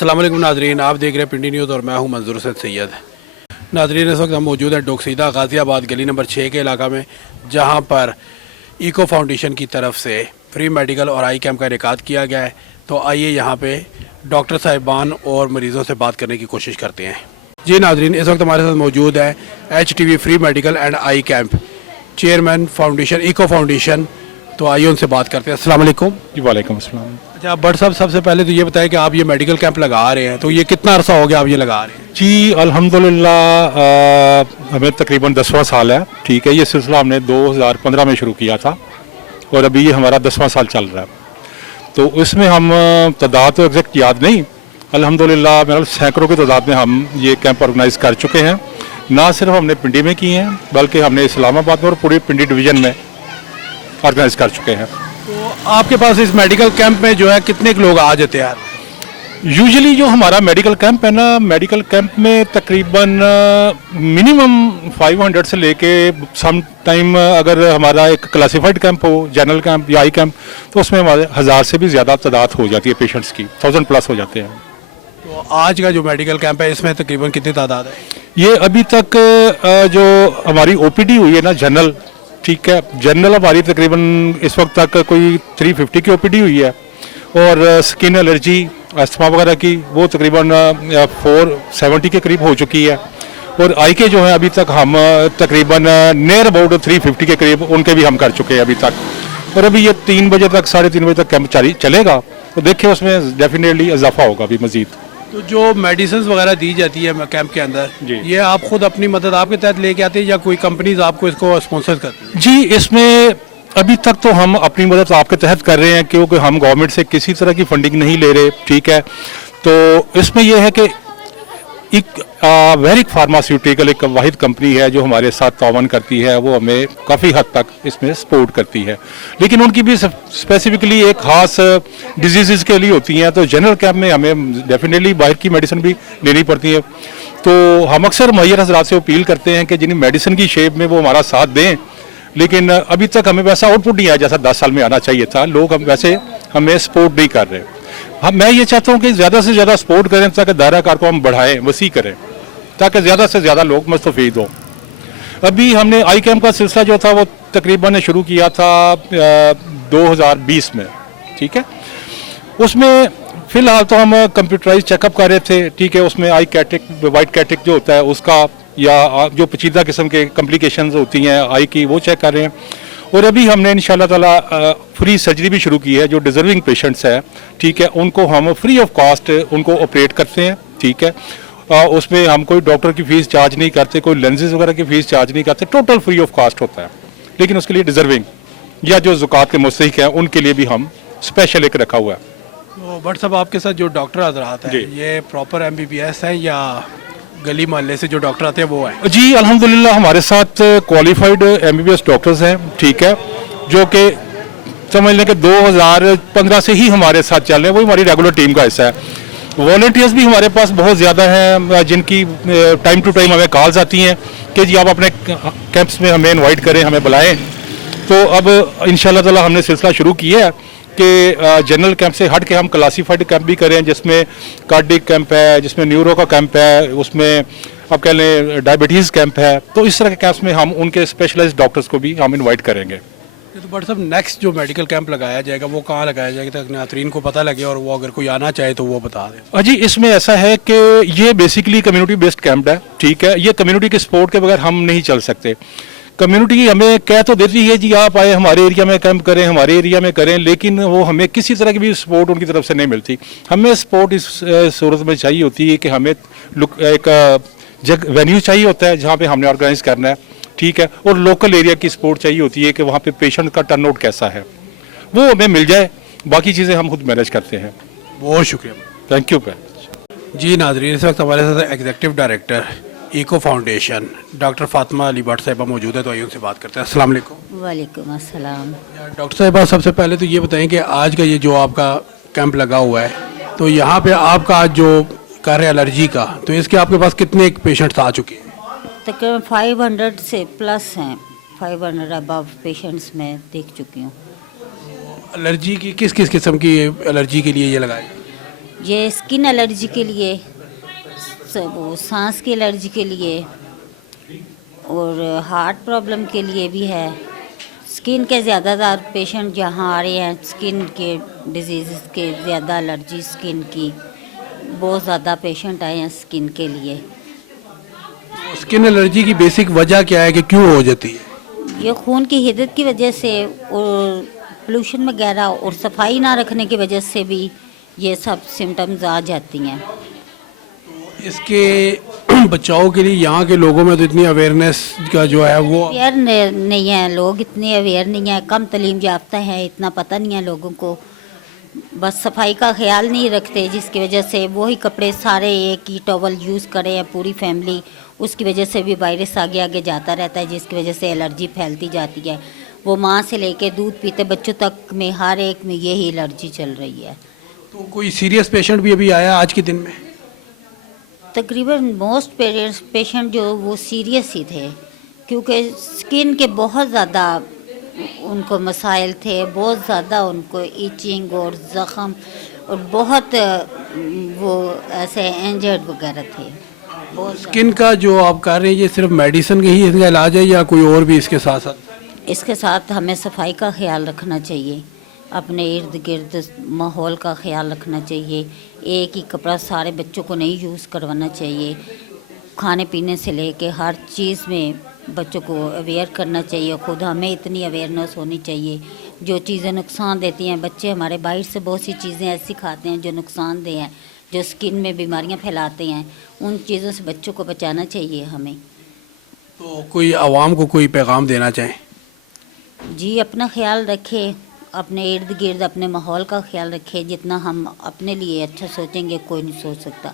अस्सलाम वालेकुम नाजरीन, आप देख रहे हैं पिंडी न्यूज़ और मैं हूं मंजूर हुसैन सैयद। नाजरीन, इस वक्त हम मौजूद हैं डोकसीदा गाज़ियाबाद गली नंबर 6 के इलाका में, जहां पर इको फाउंडेशन की तरफ से फ्री मेडिकल और आई कैम्प का इनेकाद किया गया है। तो आइए यहाँ पे डॉक्टर साहिबान और मरीज़ों से बात करने की कोशिश करते हैं। जी नाजरीन, इस वक्त हमारे साथ मौजूद है HTV free medical and eye camp chairman foundation Eco Foundation. तो आइए उनसे बात करते हैं। अस्सलाम वालेकुम। जी वालेकुम अस्सलाम। अच्छा भट्ट साहब, सबसे पहले तो ये बताएं कि आप ये मेडिकल कैंप लगा रहे हैं, तो ये कितना अरसा हो गया आप ये लगा रहे हैं? जी अल्हम्दुलिल्लाह हमें तकरीबन 10वां साल है। ठीक है, ये सिलसिला हमने 2015 में शुरू किया था और अभी ये हमारा 10वां साल चल रहा है। तो इसमें हम तादाद तो एग्जैक्ट याद नहीं, अल्हम्दुलिल्लाह मेरा सैकड़ों की तादाद में हम ये कैंप ऑर्गेनाइज़ कर चुके हैं। ना सिर्फ हमने पिंडी में किए हैं बल्कि हमने इस्लामाबाद में और पूरे पिंडी डिवीज़न में ऑर्गेनाइज़ कर चुके हैं। तो आपके पास इस मेडिकल कैंप में जो है कितने लोग आ जाते हैं? यूजुअली जो हमारा मेडिकल कैंप है ना, मेडिकल कैंप में तकरीबन मिनिमम 500 से लेके सम टाइम अगर हमारा एक क्लासिफाइड कैंप हो, जनरल कैंप या आई कैंप, तो उसमें हमारे 1000 से भी ज़्यादा तादाद हो जाती है पेशेंट्स की, 1000 प्लस हो जाते हैं। तो आज का जो मेडिकल कैंप है इसमें तकरीबन कितनी तादाद है? ये अभी तक जो हमारी OPD हुई है ना जनरल, ठीक है, जनरल हमारी तकरीबन इस वक्त तक कोई 350 की OPD हुई है और स्किन एलर्जी अस्थमा वगैरह की वो तकरीबन 470 के करीब हो चुकी है। और आई के जो है अभी तक हम तकरीबन नियर अबाउट 350 के करीब उनके भी हम कर चुके हैं अभी तक। और अभी ये 3 बजे तक 3:30 बजे तक कैंप चलेगा, तो देखिए उसमें डेफिनेटली इजाफा होगा अभी मजीद। तो जो मेडिसिन वगैरह दी जाती है कैंप के अंदर, ये आप खुद अपनी मदद आपके तहत लेके आते हैं या कोई कंपनीज आपको इसको स्पॉन्सर करती है? जी, इसमें अभी तक तो हम अपनी मदद आपके तहत कर रहे हैं क्योंकि हम गवर्नमेंट से किसी तरह की फंडिंग नहीं ले रहे। ठीक है, तो इसमें यह है कि एक वेरिक फार्मास्यूटिकल एक वाहिद कंपनी है जो हमारे साथ तावन करती है, वो हमें काफ़ी हद तक इसमें सपोर्ट करती है। लेकिन उनकी भी स्पेसिफिकली एक ख़ास डिजीज़ के लिए होती हैं, तो जनरल कैंप में हमें डेफिनेटली बाहर की मेडिसिन भी लेनी पड़ती है। तो हम अक्सर मुहैया हज़रात से अपील करते हैं कि जिन्हें मेडिसिन की शेप में वो हमारा साथ दें, लेकिन अभी तक हमें वैसा आउटपुट नहीं आया जैसा 10 साल में आना चाहिए था। लोग हम वैसे हमें सपोर्ट नहीं कर रहे। हम मैं ये चाहता हूँ कि ज़्यादा से ज़्यादा सपोर्ट करें ताकि दायरा कार को हम बढ़ाएं, वसी करें, ताकि ज़्यादा से ज़्यादा लोग मुस्तफ़ीद हों। अभी हमने आई कैम्प का सिलसिला जो था वो तकरीबन शुरू किया था 2020 में। ठीक है, उसमें फ़िलहाल तो हम कंप्यूटराइज चेकअप कर रहे थे। ठीक है, उसमें आई कैटिक वाइट कैटिक जो होता है उसका या जो पेचीदा किस्म के कम्प्लिकेशंस होती हैं आई की, वो चेक कर रहे हैं। और अभी हमने इंशाल्लाह ताला फ्री सर्जरी भी शुरू की है। जो डिजर्विंग पेशेंट्स हैं, ठीक है, उनको हम फ्री ऑफ कॉस्ट उनको ऑपरेट करते हैं। ठीक है, उसमें हम कोई डॉक्टर की फ़ीस चार्ज नहीं करते, कोई लेंसेज वगैरह की फ़ीस चार्ज नहीं करते, टोटल फ्री ऑफ कॉस्ट होता है। लेकिन उसके लिए डिजर्विंग या जो ज़ुकात के मुस्तहिक हैं उनके लिए भी हम स्पेशल एक रखा हुआ है। तो भट्ट साहब, आपके साथ जो डॉक्टर हज़रात हैं ये प्रॉपर MBBS हैं या गली मोहल्ले से जो डॉक्टर आते हैं वो है? जी अल्हम्दुलिल्लाह हमारे साथ क्वालिफाइड MBBS डॉक्टर्स हैं। ठीक है, जो कि समझ लें कि 2015 से ही हमारे साथ चल रहे हैं, वही हमारी रेगुलर टीम का हिस्सा है। वॉलंटियर्स भी हमारे पास बहुत ज़्यादा हैं जिनकी टाइम टू टाइम हमें कॉल्स आती हैं कि जी आप अपने कैंप्स में हमें इनवाइट करें, हमें बुलाएं। तो अब इंशाल्लाह ताला हमने सिलसिला शुरू किया है कि जनरल कैंप से हट के हम क्लासीफाइड कैंप भी करें, जिसमें कार्डिक कैंप है, जिसमें न्यूरो का कैंप है, उसमें आप कह लें डायबिटीज़ कैंप है। तो इस तरह के कैंप्स में हम उनके स्पेशलाइज्ड डॉक्टर्स को भी हम इनवाइट करेंगे। तो भट्ट साहब, नेक्स्ट जो मेडिकल कैंप लगाया जाएगा वो कहाँ लगाया जाएगा ताकि नाज़रीन को पता लगे और वो अगर कोई आना चाहे तो वो बता दें? जी, इसमें ऐसा है कि ये बेसिकली कम्युनिटी बेस्ड कैंप है। ठीक है, ये कम्युनिटी के सपोर्ट के बगैर हम नहीं चल सकते। कम्युनिटी हमें कह तो देती है जी आप आए हमारे एरिया में कैंप करें, हमारे एरिया में करें, लेकिन वो हमें किसी तरह की भी सपोर्ट उनकी तरफ से नहीं मिलती। हमें सपोर्ट इस सूरत में चाहिए होती है कि हमें एक वेन्यू चाहिए होता है जहाँ पे हमने ऑर्गेनाइज करना है। ठीक है, और लोकल एरिया की सपोर्ट चाहिए होती है कि वहाँ पे पेशेंट का टर्नआउट कैसा है, वो हमें मिल जाए। बाकी चीज़ें हम खुद मैनेज करते हैं। बहुत शुक्रिया, थैंक यू। जी नाजरीन, इस वक्त हमारे साथ executive director Eco Foundation doctor Fatima Ali Bhatt sahiba मौजूद है, तो आइए उनसे बात करते हैं। अस्सलाम वालेकुम। वालेकुम अस्सलाम। डॉक्टर साहिबा, सबसे पहले तो ये बताएं कि आज का ये जो आपका कैंप लगा हुआ है, तो यहाँ पे आपका आज जो कार्य एलर्जी का, तो इसके आपके पास कितने पेशेंट्स आ चुके हैं? तकरीबन 500 से प्लस हैं, 500 अबव पेशेंट्स मैं देख चुकी हूँ। एलर्जी की किस किस किस्म की एलर्जी के लिए ये लगाया? ये स्किन एलर्जी के लिए, वो सांस की एलर्जी के लिए और हार्ट प्रॉब्लम के लिए भी है। स्किन के ज़्यादातर पेशेंट जहाँ आ रहे हैं, स्किन के डिजीज़ के ज़्यादा एलर्जी स्किन की, बहुत ज़्यादा पेशेंट आए हैं स्किन के लिए। स्किन एलर्जी की बेसिक वजह क्या है कि क्यों हो जाती है? ये खून की हिदत की वजह से और पोल्यूशन वगैरह और सफाई ना रखने की वजह से भी ये सब सिम्टम्स आ जाती हैं। इसके बचाव के लिए यहाँ के लोगों में तो इतनी अवेयरनेस का जो है वो अवेयर नहीं है, लोग इतने अवेयर नहीं है, कम तालीम याफ्ता है, इतना पता नहीं है लोगों को, बस सफाई का ख्याल नहीं रखते, जिसकी वजह से वही कपड़े सारे एक ही टॉवल यूज़ करें हैं पूरी फैमिली, उसकी वजह से भी वायरस आगे आगे जाता रहता है, जिसकी वजह से एलर्जी फैलती जाती है। वो माँ से लेके दूध पीते बच्चों तक में हर एक में यही एलर्जी चल रही है। तो कोई सीरियस पेशेंट भी अभी आया आज के दिन में? तकरीबन मोस्ट पेशेंट जो वो सीरियस ही थे, क्योंकि स्किन के बहुत ज़्यादा उनको मसाइल थे, बहुत ज़्यादा उनको ईचिंग और ज़ख़म और बहुत वो ऐसे इंजर्ड वगैरह थे। बहुत स्किन का जो आप कर रहे हैं ये सिर्फ मेडिसिन का ही इसका इलाज है या कोई और भी इसके साथ साथ? इसके साथ हमें सफाई का ख्याल रखना चाहिए, अपने इर्द गिर्द माहौल का ख्याल रखना चाहिए, एक ही कपड़ा सारे बच्चों को नहीं यूज़ करवाना चाहिए, खाने पीने से लेके हर चीज़ में बच्चों को अवेयर करना चाहिए, खुद हमें इतनी अवेयरनेस होनी चाहिए। जो चीज़ें नुकसान देती हैं, बच्चे हमारे बाहर से बहुत सी चीज़ें ऐसी खाते हैं जो नुकसानदेह हैं, जो स्किन में बीमारियां फैलाते हैं, उन चीज़ों से बच्चों को बचाना चाहिए हमें। तो कोई आवाम को कोई पैगाम देना चाहें? जी, अपना ख्याल रखें, अपने इर्द गिर्द अपने माहौल का ख्याल रखें, जितना हम अपने लिए अच्छा सोचेंगे कोई नहीं सोच सकता।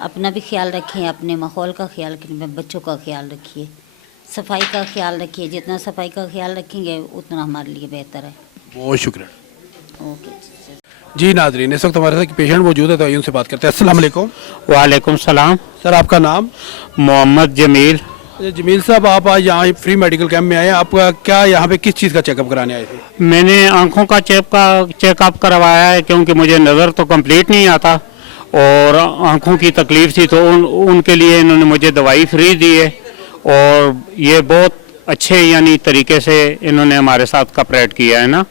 अपना भी ख्याल रखें, अपने माहौल का ख्याल रखें, बच्चों का ख्याल रखिए, सफाई का ख्याल रखिए, जितना सफाई का ख्याल रखेंगे उतना हमारे लिए बेहतर है। बहुत शुक्रिया। ओके जी नाजरीन, इस वक्त हमारे साथ पेशेंट मौजूद है तो आइए उनसे बात करते हैं। अस्सलाम वालेकुम। वालेकुम सलाम। सर आपका नाम? मोहम्मद जमील। जमील साहब, आप आज यहाँ फ्री मेडिकल कैंप में आए, आपका क्या यहाँ पे किस चीज़ का चेकअप कराने आए थे? मैंने आंखों का चेकअप करवाया है, क्योंकि मुझे नज़र तो कंप्लीट नहीं आता और आंखों की तकलीफ़ थी, तो उनके लिए इन्होंने मुझे दवाई फ्री दी है और ये बहुत अच्छे यानी तरीके से इन्होंने हमारे साथ कॉपरेट किया है ना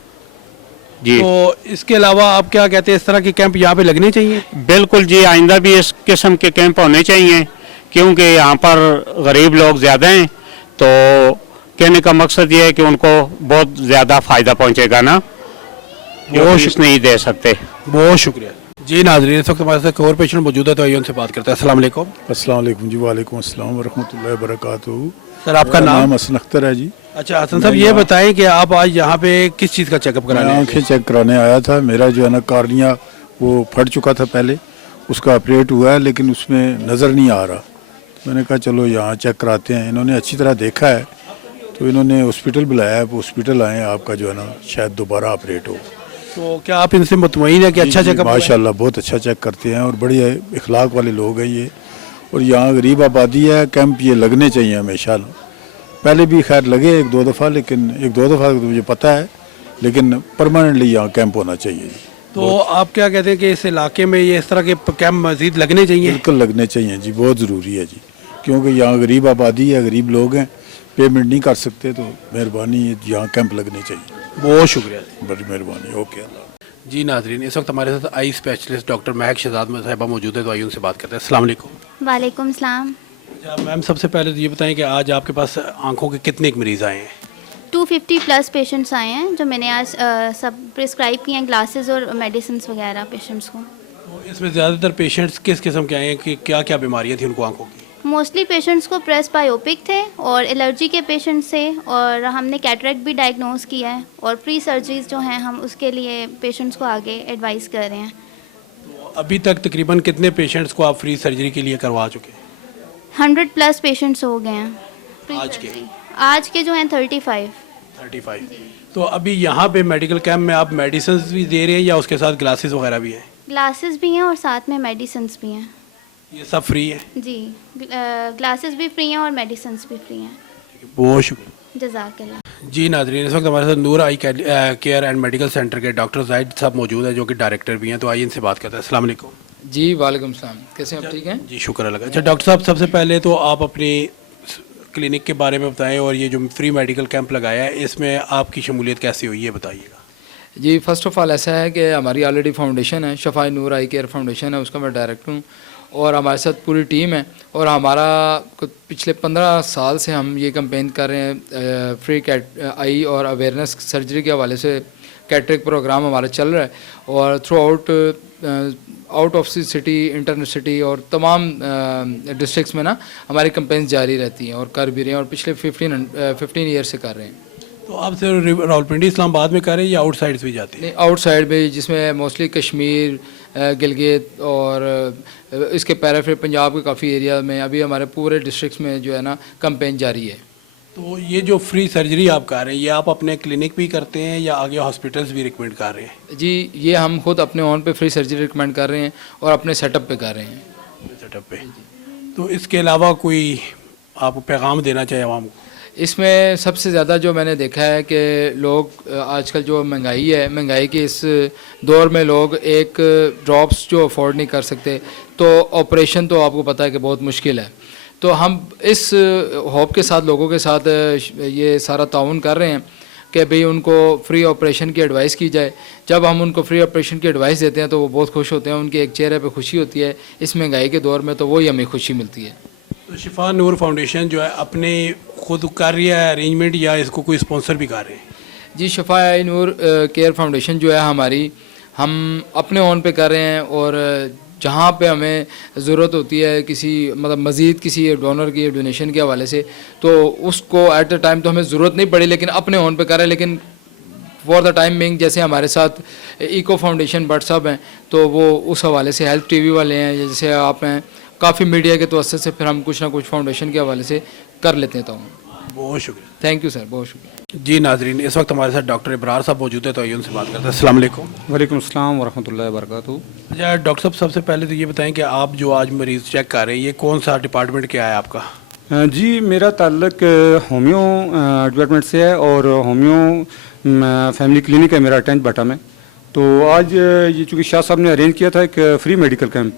जी। तो इसके अलावा आप क्या कहते हैं, इस तरह के कैंप यहाँ पे लगने चाहिए? बिल्कुल जी, आइंदा भी इस किस्म के कैंप होने चाहिए, क्योंकि यहाँ पर गरीब लोग ज़्यादा हैं, तो कहने का मकसद ये है कि उनको बहुत ज़्यादा फ़ायदा पहुँचेगा ना, वो फीस नहीं दे सकते। बहुत शुक्रिया। जी नाजरीन, इस वक्त हमारे साथ एक और पेशेंट मौजूद है तो आइए उनसे बात करते हैं। अस्सलाम वालेकुम। अस्सलाम वालेकुम जी। वालेकुम अस्सलाम वरहमतुल्लाहि वबरकातुहू। सर आपका मेरा नाम? हसन अख्तर है जी। अच्छा हसन साहब, ये बताएं कि आप आज यहाँ पे किस चीज़ का चेकअप मैं कराने आए थे? आँखें चेक कराने आया था। मेरा जो है ना कार्निया वो फट चुका था पहले, उसका ऑपरेट हुआ है लेकिन उसमें नज़र नहीं आ रहा। मैंने कहा चलो यहाँ चेक कराते हैं। इन्होंने अच्छी तरह देखा है तो इन्होंने हॉस्पिटल बुलाया है, हॉस्पिटल आए हैं, आपका जो है ना शायद दोबारा ऑपरेट हो। तो क्या आप इनसे मुतमईन है कि अच्छा जी, चेकअप? माशाल्लाह बहुत अच्छा चेक करते हैं और बढ़िया इखलाक वाले लोग हैं ये। और यहाँ गरीब आबादी है, कैंप ये लगने चाहिए हमेशा। पहले भी खैर लगे एक दो दफ़ा तो मुझे पता है, लेकिन परमानेंटली यहाँ कैंप होना चाहिए जी। तो आप क्या कहते हैं कि इस इलाके में ये इस तरह के कैंप मजीद लगने चाहिए? बिल्कुल लगने चाहिए जी, बहुत ज़रूरी है जी, क्योंकि यहाँ गरीब आबादी है, गरीब लोग हैं, पेमेंट नहीं कर सकते, तो मेहरबानी यहाँ कैंप लगने चाहिए। बहुत शुक्रिया। बड़ी मेहरबानी। ओके अल्लाह। जी नाजरीन, इस वक्त हमारे साथ आई स्पेशलिस्ट डॉक्टर महक शहजाद साहिबा मौजूद है तो आइए उनसे बात करते हैं। अस्सलाम वालेकुम। वालेकुम सलाम। अच्छा मैम, सबसे पहले तो ये बताएं कि आज आपके पास आंखों के कितने एक मरीज़ आए हैं? 250 प्लस पेशेंट्स आए हैं, जो मैंने आज सब प्रिस्क्राइब किए हैं, ग्लासेस और मेडिसिन वगैरह पेशेंट्स को। तो इसमें ज़्यादातर पेशेंट्स किस किस्म के आए हैं, कि क्या क्या बीमारियाँ थी उनको आंखों की? मोस्टली पेशेंट्स को प्रेस बायोपिक थे और एलर्जी के पेशेंट्स थे, और हमने कैटरेक्ट भी डायग्नोज किया है, और प्री सर्जरीज जो हैं हम उसके लिए पेशेंट्स को आगे एडवाइस कर रहे हैं। तो अभी तक तकरीबन कितने पेशेंट्स को आप फ्री सर्जरी के लिए करवा चुके हैं? 100 प्लस पेशेंट्स हो गए हैं free आज के? surgery। आज के जो हैं 35। 35। तो अभी यहाँ पे मेडिकल कैंप में आप मेडिसिन भी दे रहे हैं या उसके साथ ग्लासेस वगैरह भी हैं? ग्लासेस भी हैं और साथ में मेडिसिन भी हैं। ये सब फ्री है? जी, ग्लासेस भी फ्री हैं और मेडिसिन भी फ्री हैं। बहुत शुक्रिया। जज़ाकल्लाह। जी नाजरीन, इस वक्त हमारे साथ नूर आई केयर एंड मेडिकल सेंटर के डॉक्टर जाहिद साहब मौजूद हैं, जो कि डायरेक्टर भी हैं, तो आइए इनसे बात करते हैं। अस्सलाम वालेकुम। जी वालेकुम सलाम, कैसे हैं आप? ठीक हैं? जी शुक्र अल्लाह का। अच्छा डॉक्टर साहब, सबसे पहले तो आप अपनी क्लिनिक के बारे में बताएं और ये जो फ्री मेडिकल कैंप लगाया है इसमें आपकी शमूलियत कैसी हुई है बताइएगा। जी फर्स्ट ऑफ ऑल ऐसा है कि हमारी ऑलरेडी फाउंडेशन है, शफाई नूर आई केयर फाउंडेशन है, उसका मैं डायरेक्टर हूँ और हमारे साथ पूरी टीम है। और हमारा पिछले 15 साल से हम ये कैंपेन कर रहे हैं फ्री आई और अवेयरनेस सर्जरी के हवाले से। कैटरेक्ट प्रोग्राम हमारा चल रहा है और through out of city, inter city और तमाम डिस्ट्रिक्ट्स में ना हमारी कैंपेन्स जारी रहती हैं और कर भी रहे हैं और पिछले 15 ईयर से कर रहे हैं। तो आप सिर्फ रावलपिंडी इस्लामाबाद में कर रहे हैं या आउटसाइड भी जाते हैं? नहीं, आउटसाइड भी, जिसमें मोस्टली कश्मीर, गिलगित और इसके पैराफिर पंजाब के काफ़ी एरिया में अभी हमारे पूरे डिस्ट्रिक्ट्स में जो है ना कैंपेन जारी है। तो ये जो फ्री सर्जरी आप कर रहे हैं ये आप अपने क्लिनिक भी करते हैं या आगे हॉस्पिटल्स भी रिकमेंड कर रहे हैं? जी ये हम खुद अपने ऑन पे फ्री सर्जरी रिकमेंड कर रहे हैं और अपने सेटअप पे कर रहे हैं। सेटअप पे। तो इसके अलावा कोई आप पैगाम देना चाहिए आवाम को? इसमें सबसे ज़्यादा जो मैंने देखा है कि लोग आजकल जो महंगाई है, महंगाई के इस दौर में लोग एक ड्रॉप्स जो अफोर्ड नहीं कर सकते, तो ऑपरेशन तो आपको पता है कि बहुत मुश्किल है। तो हम इस होप के साथ लोगों के साथ ये सारा ताउन कर रहे हैं कि भाई उनको फ्री ऑपरेशन की एडवाइस की जाए। जब हम उनको फ्री ऑपरेशन की एडवाइस देते हैं तो वो बहुत खुश होते हैं, उनके एक चेहरे पे खुशी होती है। इस महंगाई के दौर में तो वही हमें खुशी मिलती है। तो शिफा नूर फाउंडेशन जो है अपने खुद कर रही है अरेंजमेंट या इसको कोई स्पॉन्सर भी कर रहे हैं? जी शफाई नूर केयर फाउंडेशन जो है हमारी, हम अपने ओन पे कर रहे हैं और जहाँ पे हमें ज़रूरत होती है किसी मतलब मज़ीद किसी डोनर की डोनेशन के हवाले से, तो उसको एट द टाइम तो हमें ज़रूरत नहीं पड़ी, लेकिन अपने ओन पे कर रहे हैं। लेकिन फॉर द टाइम बिंग जैसे हमारे साथ इको फाउंडेशन भट्ट साहब हैं, तो वो उस हवाले से हेल्थ टीवी वाले हैं, जैसे आप हैं, काफ़ी मीडिया के तवज्जुह से फिर हम कुछ ना कुछ फाउंडेशन के हवाले से कर लेते हैं। तो बहुत शुक्रिया। थैंक यू सर, बहुत शुक्रिया। जी नाजरीन, इस वक्त हमारे साथ डॉक्टर इब्रार साहब मौजूद है, तो आइए उनसे बात करते हैं। अस्सलाम वालेकुम। वालेकुम अस्सलाम वरहमतुल्लाहि वबरकातुहू। अच्छा डॉक्टर साहब, सबसे पहले तो ये बताएं कि आप जो आज मरीज़ चेक कर रहे हैं ये कौन सा डिपार्टमेंट क्या है आपका? जी मेरा ताल्लुक होम्यो डिपार्टमेंट से है और होम्यो फैमिली क्लिनिक है मेरा 10th बटा में। तो आज ये चूँकि शाह साहब ने अरेंज किया था एक फ्री मेडिकल कैंप,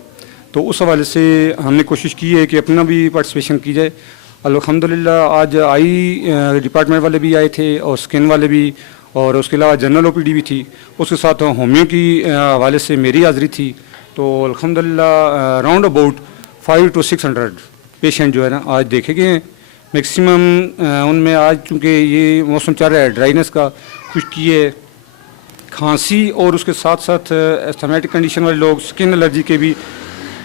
तो उस हवाले से हमने कोशिश की है कि अपना भी पार्टिसिपेशन की जाए। अल्हम्दुलिल्लाह आज आई डिपार्टमेंट वाले भी आए थे और स्किन वाले भी, और उसके अलावा जनरल ओपीडी भी थी, उसके साथ होम्यो की हवाले से मेरी हाज़री थी। तो अल्हम्दुलिल्लाह राउंड अबाउट 500 to 600 पेशेंट जो है ना आज देखे गए हैं। मैक्सिमम उनमें आज चूँकि ये मौसम चल रहा है ड्राइनेस का, खुश्की है, खांसी और उसके साथ साथ एस्थमेटिक कंडीशन वाले लोग, स्किन एलर्जी के भी,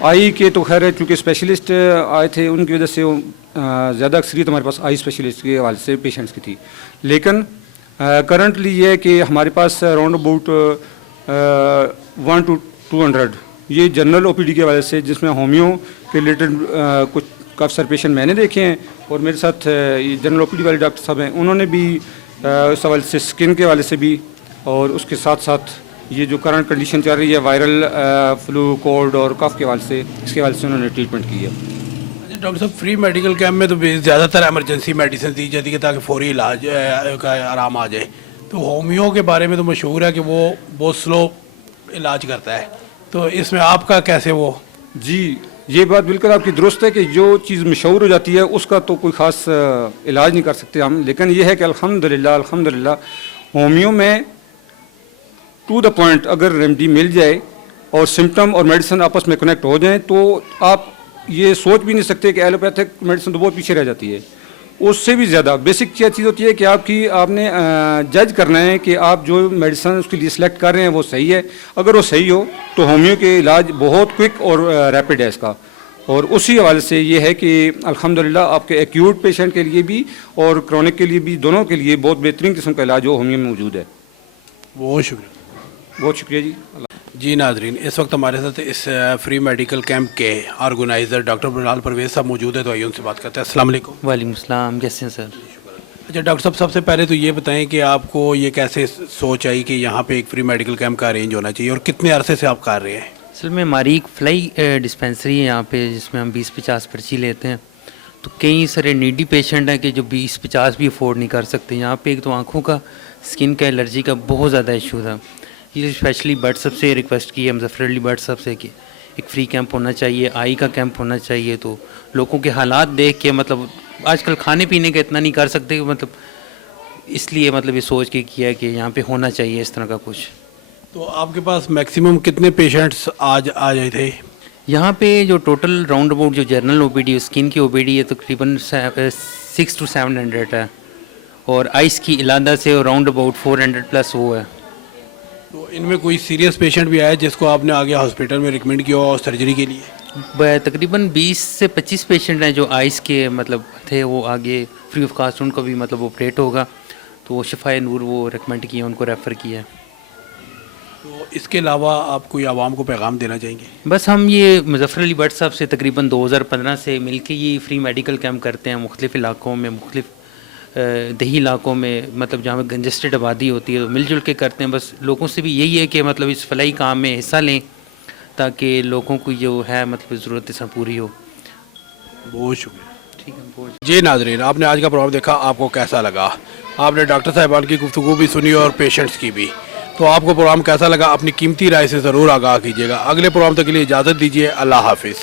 आई के तो खैर है चूँकि स्पेशलिस्ट आए थे उनकी वजह से ज़्यादा अक्सरियत हमारे पास आई स्पेशलिस्ट के हवाले से पेशेंट्स की थी। लेकिन करंटली ये है कि हमारे पास अराउंड अबाउट 1 to 200 ये जनरल ओपीडी के हवाले से, जिसमें होम्यो के रिलेटेड कुछ काफ़ी सारे पेशेंट मैंने देखे हैं और मेरे साथ ये जनरल ओपीडी वाले डॉक्टर साहब हैं, उन्होंने भी इस हवाले से स्किन के हवाले से भी, और उसके साथ साथ ये जो करंट कंडीशन चल रही है वायरल फ्लू, कोल्ड और कफ के हवाले से, इसके हवाले से उन्होंने ट्रीटमेंट की है। डॉक्टर साहब, फ्री मेडिकल कैंप में तो ज़्यादातर एमरजेंसी मेडिसिन दी जाती है ताकि फौरी इलाज का आराम आ जाए। तो होम्यो के बारे में तो मशहूर है कि वो बहुत स्लो इलाज करता है, तो इसमें आपका कैसे वो? जी ये बात बिल्कुल आपकी दुरुस्त है कि जो चीज़ मशहूर हो जाती है उसका तो कोई ख़ास इलाज नहीं कर सकते हम, लेकिन यह है कि अल्हम्दुलिल्लाह होम्यो में टू द पॉइंट अगर रेमेडी मिल जाए और सिम्टम और मेडिसिन आपस में कनेक्ट हो जाएं तो आप ये सोच भी नहीं सकते कि एलोपैथिक मेडिसिन तो बहुत पीछे रह जाती है। उससे भी ज़्यादा बेसिक क्या चीज़ होती है कि आपने जज करना है कि आप जो मेडिसिन उसके लिए सिलेक्ट कर रहे हैं वो सही है। अगर वो सही हो तो होम्यो के इलाज बहुत क्विक और रैपिड है इसका, और उसी हवाले से ये है कि अल्हम्दुलिल्लाह आपके एक्यूट पेशेंट के लिए भी और क्रॉनिक के लिए भी, दोनों के लिए बहुत बेहतरीन किस्म का इलाज वो होम्यो में मौजूद है। बहुत शुक्रिया। बहुत शुक्रिया जी। जी नाजरीन, इस वक्त हमारे साथ इस फ्री मेडिकल कैंप के ऑर्गेनाइज़र डॉक्टर बिलाल परवेज़ साहब मौजूद है, तो आइए उनसे बात करते हैं। अस्सलाम वालेकुम। वालेकुम सलाम, कैसे हैं सर? अच्छा डॉक्टर साहब, सबसे पहले तो ये बताएं कि आपको ये कैसे सोच आई कि यहाँ पे एक फ्री मेडिकल कैंप का अरेंज होना चाहिए और कितने अरसे से आप कर रहे हैं? असल में हमारी एक फ्लाई डिस्पेंसरी है यहाँ पे, जिसमें हम 20-50 पर्ची लेते हैं। तो कई सारे नीडी पेशेंट हैं कि जो 20-50 भी अफोर्ड नहीं कर सकते। यहाँ पे एक तो आँखों का, स्किन का, एलर्जी का बहुत ज़्यादा इशू था। ये स्पेशली भट्ट साहब से रिक्वेस्ट की है, मुज़फ़्फ़र अली भट्ट साहब से कि एक फ्री कैंप होना चाहिए, आई का कैंप होना चाहिए। तो लोगों के हालात देख के मतलब आजकल खाने पीने का इतना नहीं कर सकते, मतलब इसलिए मतलब ये सोच के किया कि यहाँ पे होना चाहिए इस तरह का कुछ। तो आपके पास मैक्सिमम कितने पेशेंट्स आज आ जाए थे? यहाँ पे जो टोटल राउंड अबाउट जो जनरल ओपीडी स्किन की ओपीडी है तकरीबन 600 to 700 है, और आइस की इलादा से राउंड अबाउट 400 प्लस वो है। तो इनमें कोई सीरियस पेशेंट भी आया जिसको आपने आगे हॉस्पिटल में रिकमेंड किया और सर्जरी के लिए? तकरीबन 20 से 25 पेशेंट हैं जो आइस के मतलब थे, वो आगे फ्री ऑफ कास्ट उनका भी मतलब ऑपरेट होगा, तो वो शफाए नूर वो रिकमेंड किया, उनको रेफ़र किया। तो इसके अलावा आप कोई आवाम को पैगाम देना चाहेंगे? बस हम ये मुज़फ़्फ़र अली भट्ट साहब से तकरीबन 2015 से मिलके ये फ्री मेडिकल कैंप करते हैं मुख्तलिफ़ इलाकों में, मुख्तलिफ़ दही इलाकों में, मतलब जहाँ पे कंजस्टेड आबादी होती है, तो मिलजुल के करते हैं। बस लोगों से भी यही है कि मतलब इस फलाई काम में हिस्सा लें ताकि लोगों को जो है मतलब ज़रूरत सब पूरी हो। बहुत शुक्रिया। ठीक है, बहुत जी नाज़रीन, आपने आज का प्रोग्राम देखा, आपको कैसा लगा? आपने डॉक्टर साहिबान की गुफ्तगू भी सुनी और पेशेंट्स की भी। तो आपको प्रोग्राम कैसा लगा अपनी कीमती राय से ज़रूर आगाह कीजिएगा। अगले प्रोग्राम तक के लिए इजाज़त दीजिए। अल्लाह हाफिज़।